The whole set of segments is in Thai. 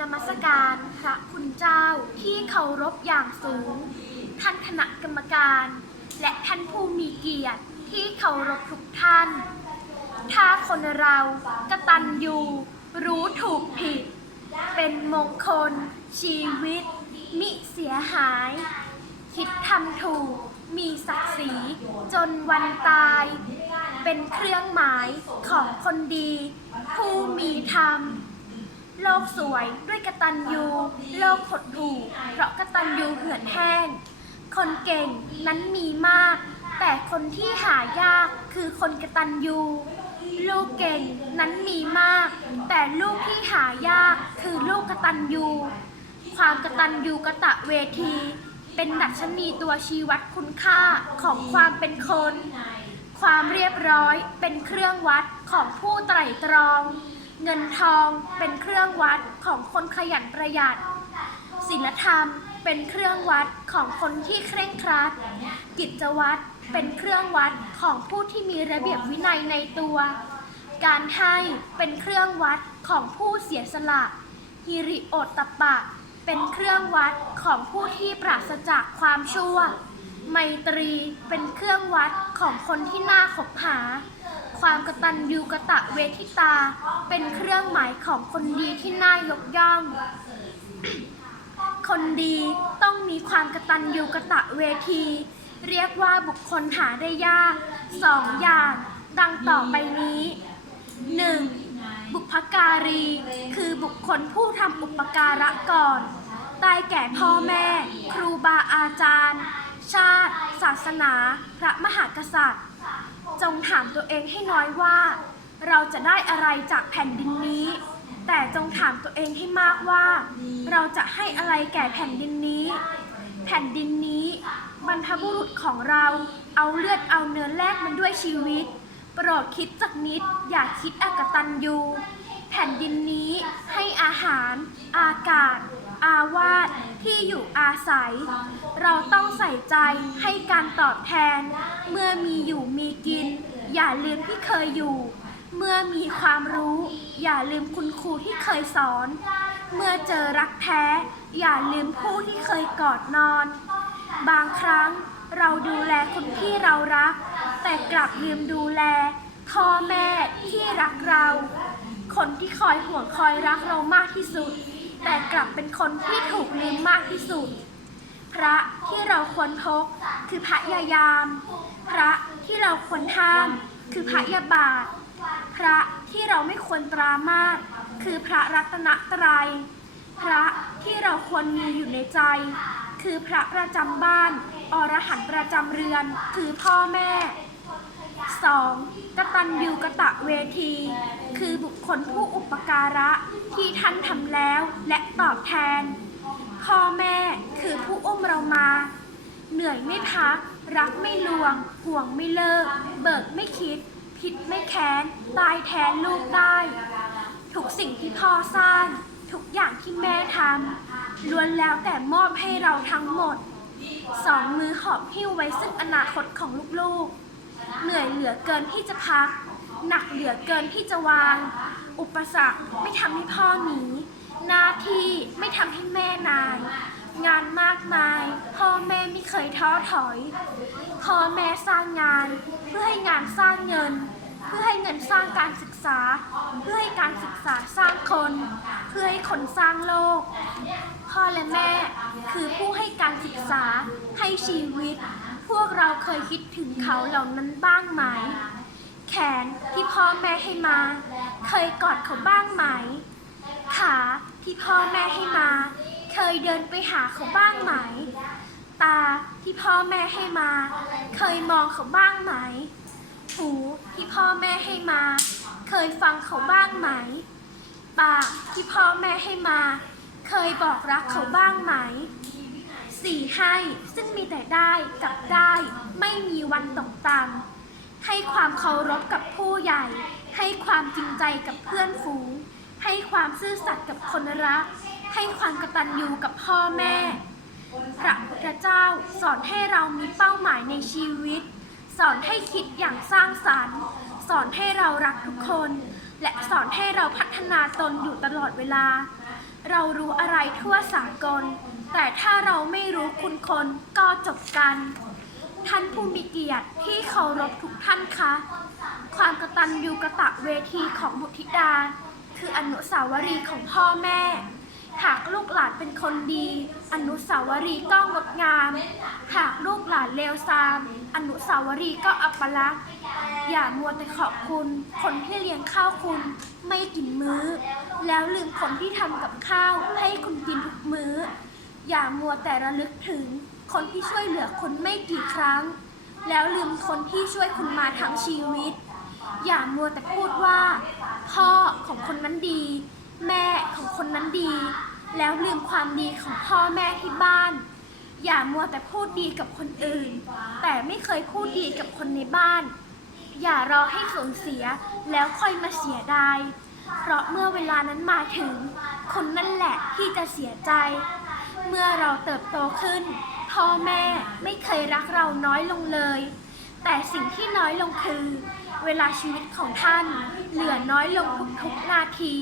นมัสการพระคุณเจ้าที่เคารพอย่างสูง ท่านคณะกรรมการ และท่านผู้มีเกียรติที่เคารพทุกท่าน ถ้าคนเรากระตัญญูรู้ถูกผิด เป็นมงคล ชีวิต มิเสียหาย คิดทำถูก มีศักดิ์ศรีจนวันตาย เป็นเครื่องหมายของคนดี ผู้มีธรรม โลกสวยด้วยกตัญญูโลกหดหู่เพราะกตัญญูเหือดแห้ง คนเก่งนั้นมีมาก แต่คนที่หายากคือคนกตัญญูลูกเก่งนั้นมีมาก แต่ลูกที่หายากคือลูกกตัญญูความกตัญญูกะตะเวที เป็นดัชนีตัวชี้วัดคุณค่าของความเป็นคน ความเรียบร้อยเป็นเครื่องวัดของผู้ไตร่ตรอง เงินทองเป็นเครื่องวัดของคนขยันประหยัดศีลธรรมเป็นเครื่องวัดของคนที่เคร่งครัด กิจวัตรเป็นเครื่องวัดของผู้ที่มีระเบียบวินัยในตัว การให้เป็นเครื่องวัดของผู้เสียสละฮิริโอตตปปะ เป็นเครื่องวัดของผู้ที่ปราศจากความชั่ว ไมตรีเป็นเครื่องวัดของคนที่น่าคบหา ความกตัญญูกะตะเวทิตา เป็นเครื่องหมายของคนดีที่น่ายกย่อง คนดีต้องมีความกตัญญูกะตะเวที เรียกว่าบุคคลหาได้ยากสองอย่าง ดังต่อไปนี้ 1. บุพการี คือบุคคลผู้ทำอุปการะก่อนได้แก่พ่อแม่ ครูบาอาจารย์ ชาติ ศาสนาพระมหากษัตริย์ จงถามตัวเองให้น้อยว่า เราจะได้อะไรจากแผ่นดินนี้ แต่จงถามตัวเองให้มากว่า เราจะให้อะไรแก่แผ่นดินนี้ แผ่นดินนี้บรรพบุรุษของเราเอาเลือดเอาเนื้อแลกมันด้วยชีวิต โปรดคิดสักนิดอย่าคิดอกตันยูแผ่นดินนี้ให้อาหาร อากาศ อาวาสที่อยู่อาศัย เราต้องใส่ใจให้การตอบแทน เมื่อมีอยู่มีกิน อย่าลืมที่เคยอยู่ เมื่อมีความรู้ อย่าลืมคุณครูที่เคยสอน เมื่อเจอรักแท้ อย่าลืมผู้ที่เคยกอดนอน บางครั้งเราดูแลคนที่เรารัก แต่กลับลืมดูแลพ่อแม่ที่รักเรา คนที่คอยห่วงคอยรักเรามากที่สุด แต่กลับเป็นคนที่ถูกลืมมากที่สุด พระที่เราควรพกคือพระยายาม พระที่เราควรห้ามคือพระยาบาท พระที่เราไม่ควรปรามาสคือพระรัตนตรัย พระที่เราควรมีอยู่ในใจ คือพระประจำบ้าน อรหันต์ประจำเรือน คือพ่อแม่ 2. กตัญญูกะตะเวที คือบุคคลผู้อุปการะที่ท่านทำแล้วและตอบแทน พ่อแม่คือผู้อุ้มเรามา เหนื่อยไม่พัก รักไม่ลวง ห่วงไม่เลิก เบิกไม่คิด ผิดไม่แค้น ตายแทนลูกได้ ทุกสิ่งที่พ่อสร้าง ทุกอย่างที่แม่ทำล้วนแล้วแต่มอบให้เราทั้งหมด สองมือหอบหิ้วไว้ซึ่งอนาคตของลูกๆ เหนื่อยเหลือเกินที่จะพัก หนักเหลือเกินที่จะวาง อุปสรรคไม่ทำให้พ่อหนีหน้าที่ไม่ทำให้แม่นาย งานมากมาย พ่อแม่ไม่เคยท้อถอยพ่อแม่สร้างงาน เพื่อให้งานสร้างเงิน เพื่อให้เงินสร้างการศึกษา เพื่อให้การศึกษาสร้างคน เพื่อให้คนสร้างโลก พ่อและแม่คือผู้ให้การศึกษาให้ชีวิต พวกเราเคยคิดถึงเขาเหล่านั้นบ้างไหม แขนที่พ่อแม่ให้มา เคยกอดเขาบ้างไหม ขาที่พ่อแม่ให้มา เคยเดินไปหาเขาบ้างไหม ตาที่พ่อแม่ให้มา เคยมองเขาบ้างไหม หูที่พ่อแม่ให้มา เคยฟังเขาบ้างไหม ปากที่พ่อแม่ให้มา เคยบอกรักเขาบ้างไหม สี่ให้ซึ่งมีแต่ได้กับได้ ไม่มีวันตกต่ำให้ความเคารพกับผู้ใหญ่ ให้ความจริงใจกับเพื่อนฝูง ให้ความซื่อสัตย์กับคนรัก ให้ความกตัญญูกับพ่อแม่พระพุทธเจ้าสอนให้เรามีเป้าหมายในชีวิต สอนให้คิดอย่างสร้างสรรค์ สอนให้เรารักทุกคน และสอนให้เราพัฒนาตนอยู่ตลอดเวลา เรารู้อะไรทั่วสากล แต่ถ้าเราไม่รู้คุณคนก็จบกัน ท่านผู้มีเกียรติที่เคารพทุกท่านคะ ความกตัญญูกะตะเวทีของบุตรธิดา คืออนุสาวรีย์ของพ่อแม่ หากลูกหลานเป็นคนดี อนุสาวรีย์ก็งดงาม หากลูกหลานเลวทราม อนุสาวรีย์ก็อัปลักษณ์อย่ามัวแต่ขอบคุณ คนที่เลี้ยงข้าวคุณ ไม่กินมื้อ แล้วลืมคนที่ทำกับข้าวให้คุณกินทุกมื้อ อย่ามัวแต่ระลึกถึงคนที่ช่วยเหลือคุณไม่กี่ครั้ง แล้วลืมคนที่ช่วยคุณมาทั้งชีวิต อย่ามัวแต่พูดว่า พ่อของคนนั้นดี แม่ของคนนั้นดี แล้วลืมความดีของพ่อแม่ที่บ้าน อย่ามัวแต่พูดดีกับคนอื่น แต่ไม่เคยพูดดีกับคนในบ้าน อย่ารอให้สูญเสียแล้วค่อยมาเสียดายเพราะเมื่อเวลานั้นมาถึง คนนั่นแหละที่จะเสียใจ เมื่อเราเติบโตขึ้น พ่อแม่ไม่เคยรักเราน้อยลงเลย แต่สิ่งที่น้อยลงคือ เวลาชีวิตของท่านเหลือน้อยลงทุกๆนาที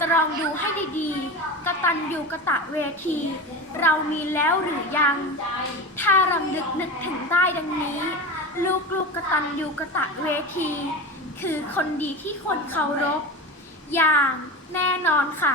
ตรองดูให้ดีๆกตันยูกะตะเวที เรามีแล้วหรือยัง ถ้ารำลึกนึกถึงได้ดังนี้ ลูกลูกๆกตันยูกะตะเวที คือคนดีที่คนเคารพอย่างแน่นอนค่ะ